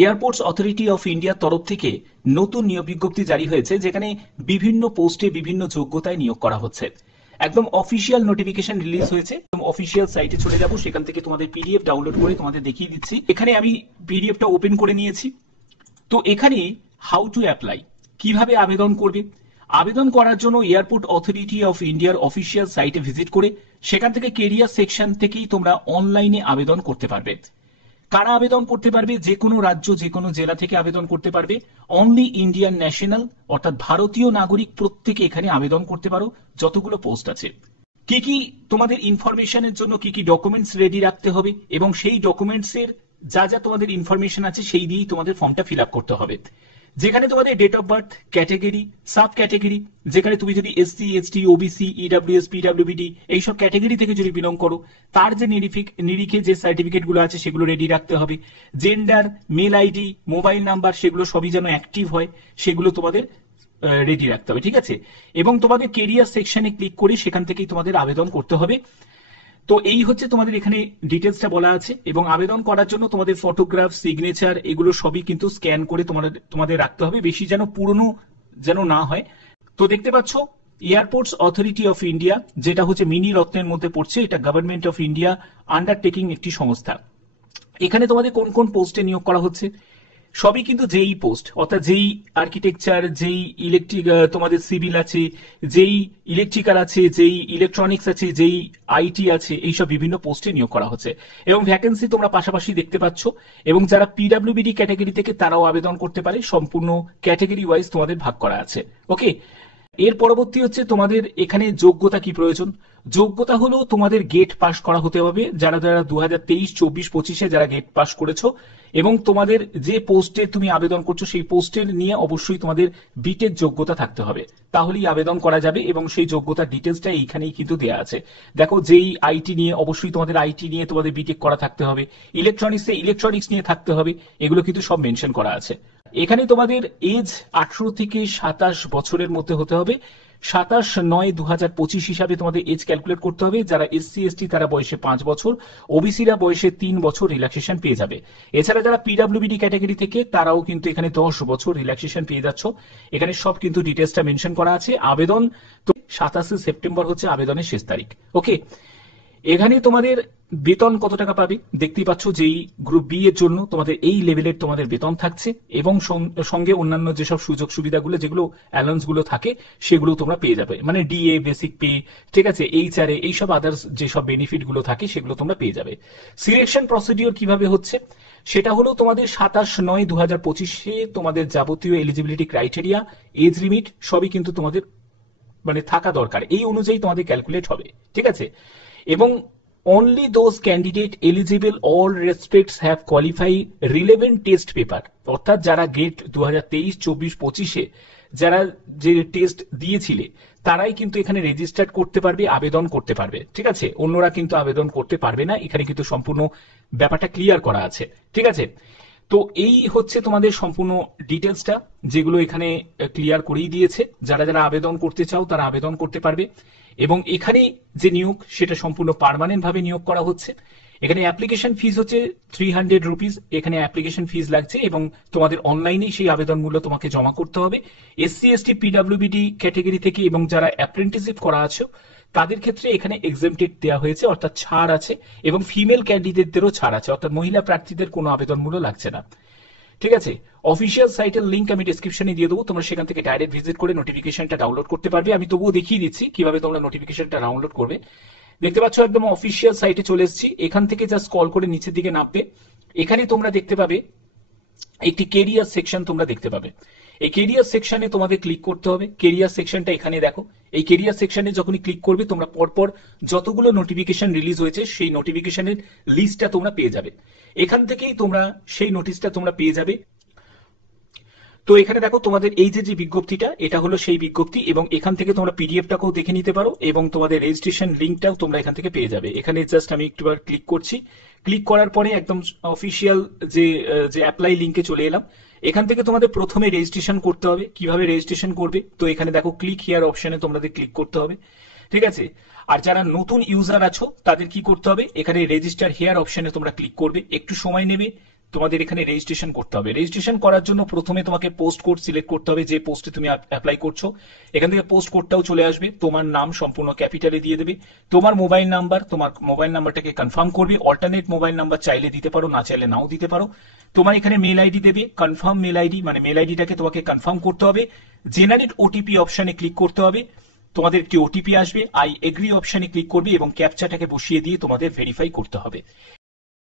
Airports authority of ইন্ডিয়ার তরফ থেকে নতুন নিয়োগ বিজ্ঞপ্তি জারি হয়েছে, যেখানে বিভিন্ন পোস্টে বিভিন্ন যোগ্যতায় নিয়োগ করা হচ্ছে। একদম অফিসিয়াল নোটিফিকেশন রিলিজ হয়েছে। অফিসিয়াল সাইটে চলে যাব, সেখান থেকে তোমাদের পিডিএফ ডাউনলোড করে তোমাদের দেখিয়ে দিচ্ছি। এখানে আমি পিডিএফটা ওপেন করে নিয়েছি। তো এখানে হাউ টু অ্যাপ্লাই, কিভাবে আবেদন করবে। আবেদন করার জন্য এয়ারপোর্ট অথরিটি অফ ইন্ডিয়ার অফিসিয়াল সাইটে ভিজিট করে সেখান থেকে কেরিয়ার সেকশন থেকেই তোমরা অনলাইনে আবেদন করতে পারবে। কারা আবেদন করতে পারবে? যে কোনো রাজ্য, যে কোনো জেলা থেকে আবেদন করতে পারবে। অনলি ইন্ডিয়ান ন্যাশনাল অর্থাৎ ভারতীয় নাগরিক প্রত্যেকে এখানে আবেদন করতে পারো, যতগুলো পোস্ট আছে। কি কি তোমাদের ইনফরমেশনের জন্য কি কি ডকুমেন্টস রেডি রাখতে হবে এবং সেই ডকুমেন্টসের যা যা তোমাদের ইনফরমেশন আছে সেই দিয়েই তোমাদের ফর্মটা ফিল আপ করতে হবে। যেখানে তোমাদের date of birth, category, sub category, যেখানে তুমি যদি এসসি, এসটি, ওবিসি, ইডব্লিউএস, পিডব্লিউবিডি এইসব ক্যাটেগরি থেকে যদি বিলং করো, তার যে নিরিখে যে সার্টিফিকেট গুলো আছে সেগুলো রেডি রাখতে হবে। Gender, mail ID, mobile number, সেগুলো সবই যেন অ্যাক্টিভ হয়, সেগুলো তোমাদের রেডি রাখতে হবে, ঠিক আছে। এবং তোমাদের কেরিয়ার সেকশনে ক্লিক করে সেখান থেকেই তোমাদের আবেদন করতে হবে। তো এই হচ্ছে তোমাদের এখানে ডিটেলসটা বলা আছে। এবং আবেদন করার জন্য তোমাদের ফটোগ্রাফ, সিগনেচার এগুলো সবই কিন্তু স্ক্যান করে তোমাদের রাখতে হবে, বেশি যেন পুরনো যেন না হয়। তো দেখতে পাচ্ছ এয়ারপোর্টস অথরিটি অফ ইন্ডিয়া, যেটা হচ্ছে মিনি রত্নের মধ্যে পড়ছে, এটা গভর্নমেন্ট অফ ইন্ডিয়া আন্ডারটেকিং একটি সংস্থা। এখানে তোমাদের কোন কোন পোস্টে নিয়োগ করা হচ্ছে? সবই কিন্তু যেই পোস্ট, অর্থাৎ যেই আর্কিটেকচার, যেই ইলেকট্রিক, তোমাদের সিভিল আছে, যেই ইলেকট্রিক্যাল আছে, যেই ইলেকট্রনিক্স আছে, যেই আইটি আছে, এইসব বিভিন্ন পোস্টে নিয়োগ করা হচ্ছে। এবং ভ্যাকেন্সি তোমরা পাশাপাশি দেখতে পাচ্ছ। এবং যারা পিডব্লিউবিডি ক্যাটাগরি থেকে তারাও আবেদন করতে পারে, সম্পূর্ণ ক্যাটাগরি ওয়াইজ তোমাদের ভাগ করা আছে। ওকে, এর পরবর্তী হচ্ছে তোমাদের এখানে যোগ্যতা কি প্রয়োজন। যোগ্যতা হলো তোমাদের গেট পাস করা হতে হবে, যারা যারা 2023, 24, 25-এ যারা গেট পাস করেছো। এবং তোমাদের যে পোস্টে তুমি আবেদন করছো সেই পোস্টের নিয়ে অবশ্যই তোমাদের বিটেক যোগ্যতা থাকতে হবে, তাহলেই আবেদন করা যাবে। এবং সেই যোগ্যতার ডিটেলসটা এইখানেই কিন্তু দেওয়া আছে। দেখো, যেই আইটি নিয়ে, অবশ্যই তোমাদের আইটি নিয়ে তোমাদের বিটেক করা থাকতে হবে, ইলেকট্রনিক্সে ইলেকট্রনিক্স নিয়ে থাকতে হবে, এগুলো কিন্তু সব মেনশন করা আছে। এখানে তোমাদের এজ 18 থেকে 27 বছরের মধ্যে হতে হবে। 27/9/2025 হিসাবে তোমাদের এজ ক্যালকুলেট করতে হবে। যারা এসসি, এসটি তারা বয়সে 5 বছর, ওবিসিরা বয়সে 3 বছর রিল্যাক্সেশন পেয়ে যাবে। এছাড়া যারা পিডব্লিউবিডি ক্যাটাগরি থেকে তারাও কিন্তু এখানে 10 বছর রিল্যাক্সেশন পেয়ে যাচ্ছ। এখানে সব কিন্তু ডিটেলসটা মেনশন করা আছে। আবেদন তো 27 সেপ্টেম্বর হচ্ছে আবেদনের শেষ তারিখ। ওকে, এখানে তোমাদের বেতন কত টাকা পাবে দেখতেই পাচ্ছ। যেই গ্রুপ বি এর জন্য তোমাদের এই লেভেলের তোমাদের বেতন থাকছে, এবং সঙ্গে অন্যান্য যেসব সুযোগ সুবিধাগুলো, যেগুলো অ্যালাউন্স গুলো থাকে, সেগুলো তোমরা পেয়ে যাবে। মানে ডিএ, বেসিক পে, ঠিক আছে, এইচআরএ, এইসব আদার্স যেসব বেনিফিট গুলো থাকে সেগুলো তোমরা পেয়ে যাবে। সিলেকশন প্রসিডিওর কিভাবে হচ্ছে সেটা হলো তোমাদের 27/9/2025-এ তোমাদের যাবতীয় এলিজিবিলিটি ক্রাইটেরিয়া, এজ লিমিট সবই কিন্তু তোমাদের মানে থাকা দরকার, এই অনুযায়ী তোমাদের ক্যালকুলেট হবে, ঠিক আছে। এবং only those candidate eligible all respects have qualified relevant test paper, অর্থাৎ যারা গেট 2023, 24, 25-এ যারা যে টেস্ট দিয়েছিলে তারাই কিন্তু এখানে রেজিস্টার্ড করতে পারবে, আবেদন করতে পারবে, ঠিক আছে। অন্যরা কিন্তু আবেদন করতে পারবে না। এখানে কিন্তু সম্পূর্ণ ব্যাপারটা ক্লিয়ার করা আছে, ঠিক আছে। তো এই হচ্ছে তোমাদের সম্পূর্ণ ডিটেলসটা, যেগুলো এখানে ক্লিয়ার করেই দিয়েছে। যারা যারা আবেদন করতে চাও তারা আবেদন করতে পারবে। এবং এখানে যে নিয়োগ সেটা সম্পূর্ণ পার্মানেন্ট ভাবে নিয়োগ করা হচ্ছে। এখানে অ্যাপ্লিকেশন ফিস হচ্ছে 300 রুপিস, এখানে অ্যাপ্লিকেশন ফিস লাগছে। এবং তোমাদের অনলাইনেই সেই আবেদন মূল্য তোমাকে জমা করতে হবে। এসসি, এসটি, পিডব্লিউবিডি ক্যাটাগরি থেকে এবং যারা অ্যাপ্রেন্টিসশিপ করা আছে তাদের ক্ষেত্রে এখানে এক্সেমটেড দেওয়া হয়েছে, অর্থাৎ ছাড় আছে। এবং ফিমেল ক্যান্ডিডেটদেরও ছাড় আছে, অর্থাৎ মহিলা প্রার্থীদের কোনো আবেদন মূল্য লাগছে না, ঠিক আছে। অফিসিয়াল সাইটের লিংক আমি ডেসক্রিপশনে দিয়ে দেবো, তোমরা সেখান থেকে ডাইরেক্ট ভিজিট করে নোটিফিকেশনটা ডাউনলোড করতে পারবে। আমি তবুও দেখিয়ে দিচ্ছি কিভাবে তোমরা নোটিফিকেশনটা ডাউনলোড করবে। দেখতে পাচ্ছ একদম অফিসিয়াল সাইটে চলে এসেছি। এখান থেকে জাস্ট স্ক্রল করে নিচের দিকে নামবে, এখানে তোমরা দেখতে পাবে একটি কেরিয়ার সেকশন তোমরা দেখতে পাবে। এই কেরিয়ার সেকশনে তোমাদের ক্লিক করতে হবে। কেরিয়ার সেকশনটা এখানে দেখো। এই কেরিয়ার সেকশনে যখনই ক্লিক করবে তোমরা পরপর যতগুলো নোটিফিকেশন রিলিজ হয়েছে সেই নোটিফিকেশনের লিস্টটা তোমরা পেয়ে যাবে। এখান থেকেই তোমরা সেই নোটিশটা তোমরা পেয়ে যাবে। তো এখানে দেখো তোমাদের এই যে বিজ্ঞপ্তিটা, এটা হলো সেই বিজ্ঞপ্তি। এবং এখান থেকে তোমরা পিডিএফটাকেও দেখে নিতে পারো এবং তোমাদের রেজিস্ট্রেশন লিঙ্কটাও তোমরা এখান থেকে পেয়ে যাবে। এখানে জাস্ট আমি একটুবার ক্লিক করছি। ক্লিক করার পরে একদম অফিসিয়াল যে অ্যাপ্লাই লিঙ্কে চলে এলাম। এখান থেকে তোমাদের প্রথমে রেজিস্ট্রেশন করতে হবে। কিভাবে রেজিস্ট্রেশন করবে, তো এখানে দেখো ক্লিক হিয়ার অপশনে তোমাদের ক্লিক করতে হবে, ঠিক আছে। আর যারা নতুন ইউজার আছো তাদের কি করতে হবে, এখানে রেজিস্টার হিয়ার অপশনে তোমরা ক্লিক করবে। একটু সময় নেবে, তোমাদের এখানে রেজিস্ট্রেশন করতে হবে। রেজিস্ট্রেশন করার জন্য প্রথমে তোমাকে পোস্ট কোড সিলেক্ট করতে হবে, যে পোস্টে তুমি অ্যাপ্লাই করছো। এখান থেকে পোস্ট কোডটাও চলে আসবে, তোমার নাম সম্পূর্ণ ক্যাপিটালে দিয়ে দেবে, তোমার মোবাইল নাম্বারটাকে কনফার্ম করবে। অল্টারনেট মোবাইল নাম্বার চাইলে দিতে পারো, না চাইলে নাও দিতে পারো। তোমার এখানে মেল আইডি দেবে, কনফার্ম মেল আইডি, মানে মেল আইডিটাকে তোমাকে কনফার্ম করতে হবে। জেনারেট ওটিপি অপশনে ক্লিক করতে হবে, তোমাদের একটি ওটিপি আসবে, আই এগ্রি অপশনে ক্লিক করবে এবং ক্যাপচাটাকে বসিয়ে দিয়ে তোমাদের ভেরিফাই করতে হবে।